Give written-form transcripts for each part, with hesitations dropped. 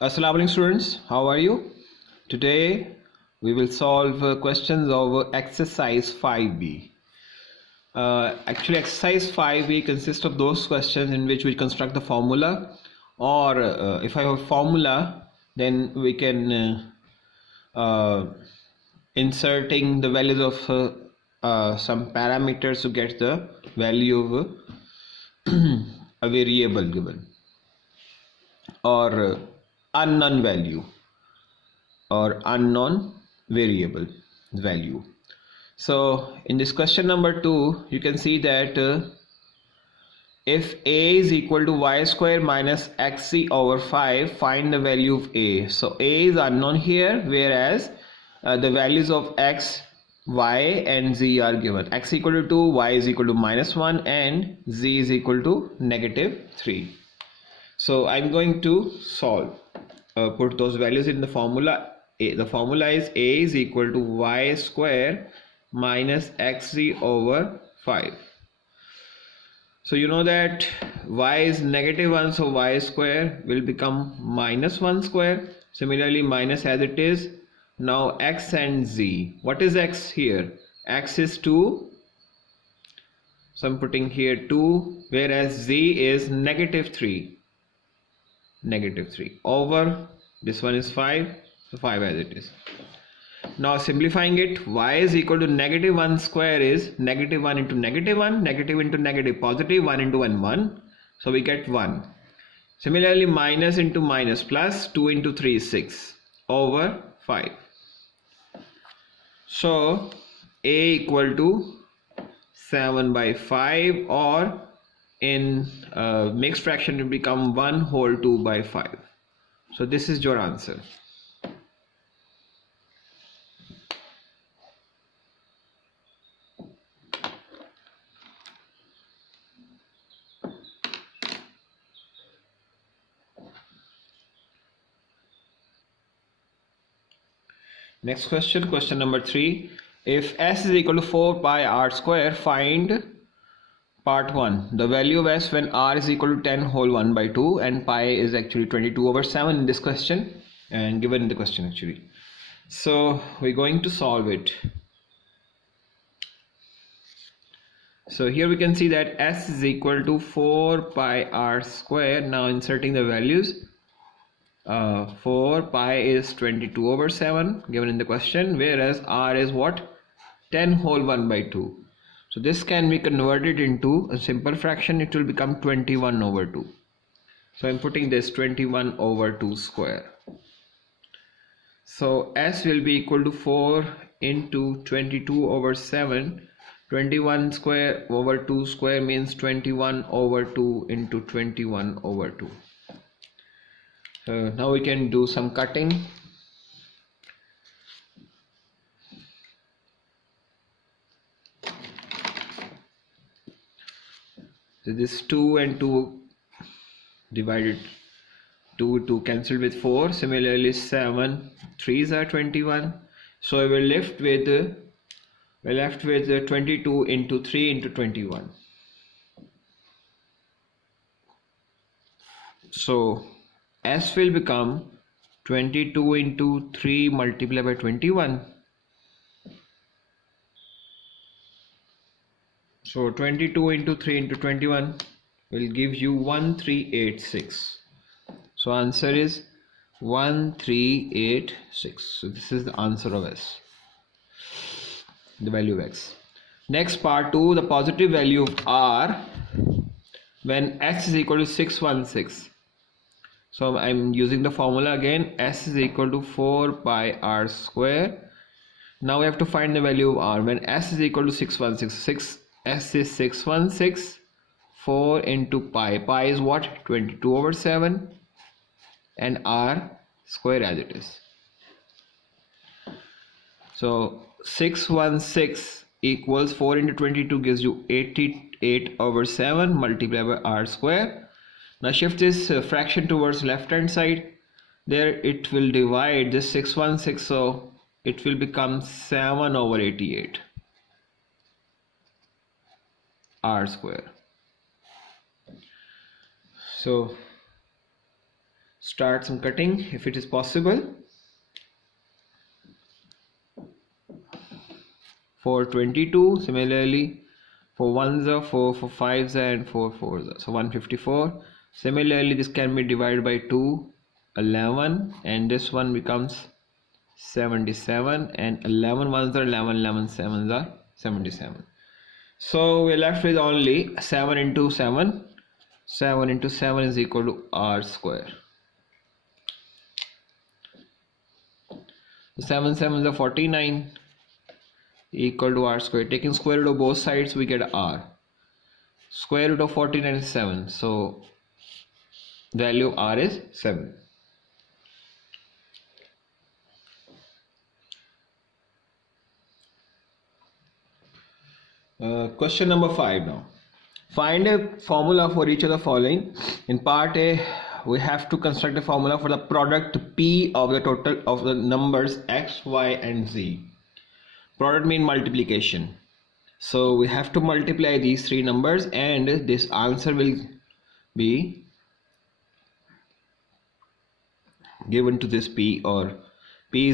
Assalamu alaikum students, how are you? Today we will solve questions of exercise 5b. Actually exercise 5b consists of those questions in which we construct the formula, or if I have a formula, then we can inserting the values of some parameters to get the value of a variable given, or unknown value or unknown variable value. So in this question number 2, you can see that if a is equal to y square minus xc over 5, find the value of a. So a is unknown here, whereas the values of x, y and z are given. X equal to 2, y is equal to -1 and z is equal to -3. So I'm going to solve, put those values in the formula. The formula is a is equal to y square minus xc over 5. So you know that y is -1, so y square will become -1 square. Similarly, minus as it is. Now x and z. What is x here? X is 2. So I'm putting here 2, whereas z is -3. -3 over this one is 5, so 5 as it is. Now simplifying it, y is equal to -1 square is -1 into -1, negative into negative, positive, 1 into 1 1, so we get 1. Similarly, minus into minus plus, 2 into 3 is 6 over 5. So a equal to 7 by 5, or in mixed fraction it will become 1 whole 2 by 5. So this is your answer. Next question, question number 3. If s is equal to 4 pi r square, find part 1, the value of s when r is equal to 10 whole 1 by 2 and pi is actually 22 over 7 in this question, and given in the question actually. So we're going to solve it. So here we can see that s is equal to 4 pi r square. Now inserting the values. 4 pi is 22 over 7 given in the question, whereas r is what? 10 whole 1 by 2. So this can be converted into a simple fraction. It will become 21 over 2. So I'm putting this 21 over 2 square. So s will be equal to 4 into 22 over 7. 21 square over 2 square means 21 over 2 into 21 over 2. Now we can do some cutting. So this 2 and 2 divided, 2 cancelled with 4. Similarly 7 3s are 21. So we will we're left with 22 into 3 into 21. So s will become 22 into 3 multiplied by 21. So 22 into 3 into 21 will give you 1386. So answer is 1386. So this is the answer of s, the value of x. Next, part 2, the positive value of r when s is equal to 616. So I'm using the formula again. S is equal to 4 pi r square. Now we have to find the value of r when s is equal to 616. S is 616. 4 into pi. Pi is what? 22 over 7. And r square as it is. So 616 equals 4 into 22 gives you 88 over 7 multiplied by r square. Now shift this fraction towards left hand side. There it will divide this 616, so it will become 7 over 88 r square. So start some cutting if it is possible. 4 22, similarly 4 1s are 4, 4 5s and 4 4s are, so 154. Similarly this can be divided by 2, 11, and this one becomes 77, and 11 ones are 11, 11 sevens are 77. So we're left with only 7 into 7. 7 into 7 is equal to r square. 7 sevens are 49, equal to r square. Taking square root of both sides, we get r. Square root of 49 is 7, so value of r is 7. Question number 5 now. Find a formula for each of the following. In part A, we have to construct a formula for the product P of the total of the numbers x, y and z. Product means multiplication. So we have to multiply these three numbers and this answer will be given to this P, or P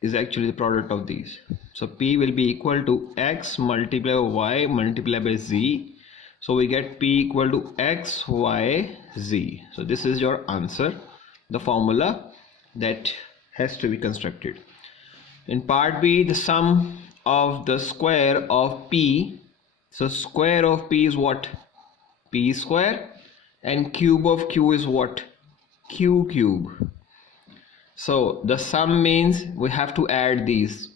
is actually the product of these. So P will be equal to x multiplied by y multiplied by z. So we get P equal to x, y, z. So this is your answer, the formula that has to be constructed. In part B, the sum of the square of P. So square of P is what? P square, and cube of Q is what? Q cube. So the sum means we have to add these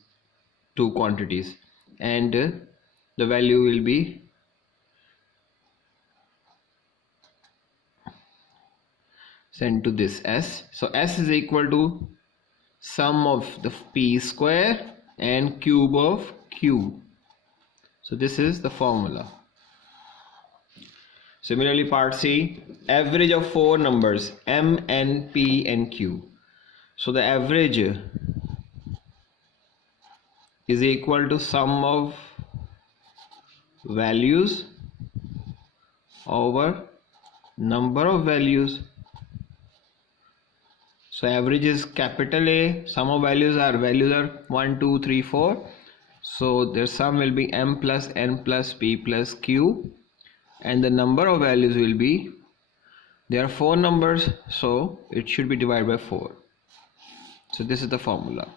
two quantities and the value will be sent to this S. So S is equal to sum of the P square and cube of Q. So this is the formula. Similarly, part C, average of four numbers M, N, P and Q. So the average is equal to sum of values over number of values. So average is capital A, sum of values are 1, 2, 3, 4. So their sum will be M plus N plus P plus Q, and the number of values will be, there are four numbers, so it should be divided by 4. So this is the formula.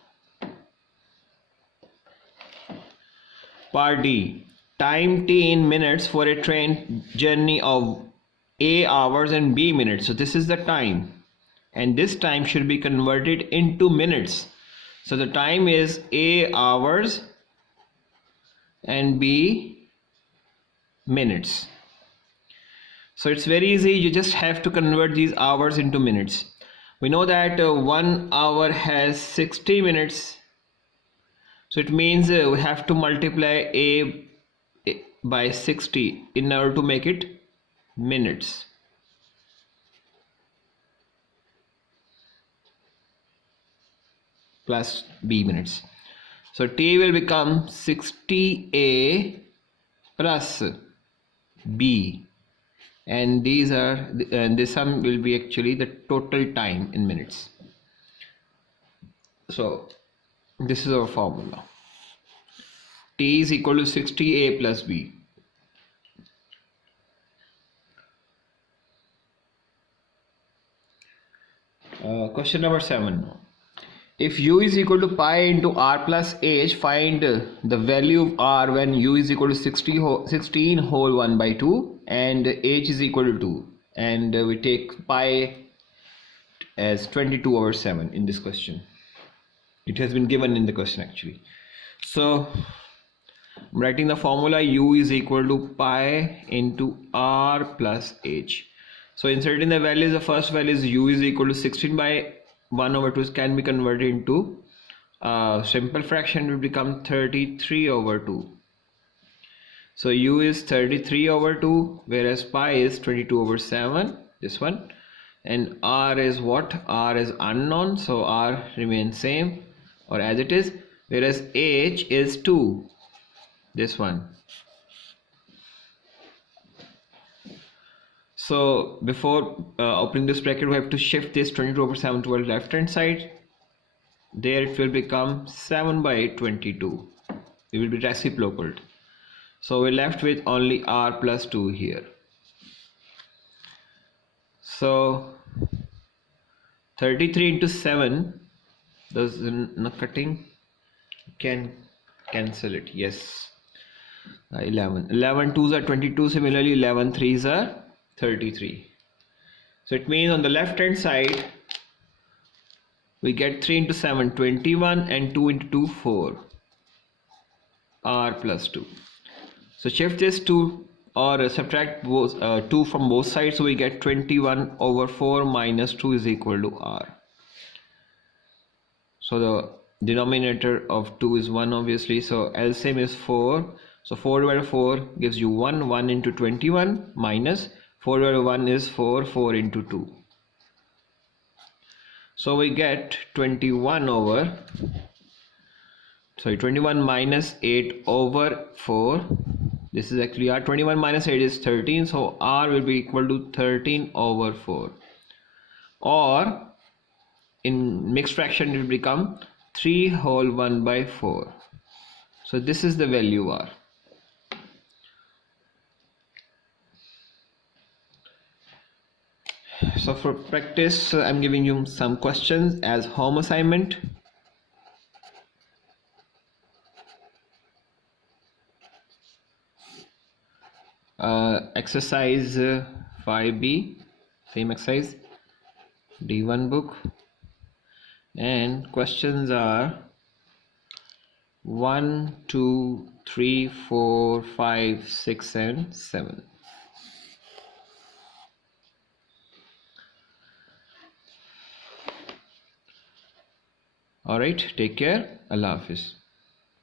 Part D, time T in minutes for a train journey of A hours and B minutes. So this is the time, and this time should be converted into minutes. So the time is A hours and B minutes. So it's very easy, you just have to convert these hours into minutes. We know that 1 hour has 60 minutes. So it means we have to multiply A by 60 in order to make it minutes. Plus B minutes. So T will become 60A plus B, and these are this sum will be actually the total time in minutes. So this is our formula. T is equal to 60A plus B. Question number 7. If u is equal to pi into r plus h, find the value of r when u is equal to 16 whole 1 by 2 and h is equal to 2, and we take pi as 22 over 7 in this question. It has been given in the question actually. So I'm writing the formula, u is equal to pi into r plus h. So inserting the values, the first value is u is equal to 16 by 1 over 2 can be converted into simple fraction, will become 33 over 2. So u is 33 over 2, whereas pi is 22 over 7, this one, and r is what? R is unknown, so r remains same or as it is, whereas h is 2, this one. So before opening this bracket, we have to shift this 22 over 7 to our left hand side. There it will become 7 by 22. It will be reciprocal. So we're left with only r plus 2 here. So 33 into 7, does not cutting, can cancel it, yes. 11 2s are 22, similarly 11 3s are 33. So it means on the left hand side we get 3 into 7 21 and 2 into 2 4, r plus 2. So shift this 2 or subtract both 2 from both sides, so we get 21 over 4 minus 2 is equal to r. So the denominator of 2 is 1 obviously, so LCM is 4. So 4 divided 4 gives you 1, 1 into 21 minus 4 divided 1 is 4, 4 into 2. So we get 21 minus 8 over 4. This is actually r. 21 minus 8 is 13, so r will be equal to 13 over 4. Or in mixed fraction it will become 3 whole 1 by 4. So this is the value r. So for practice, I'm giving you some questions as home assignment. Exercise 5b, same exercise, D1 book, and questions are 1, 2, 3, 4, 5, 6 and 7. Alright, take care. Allah Hafiz.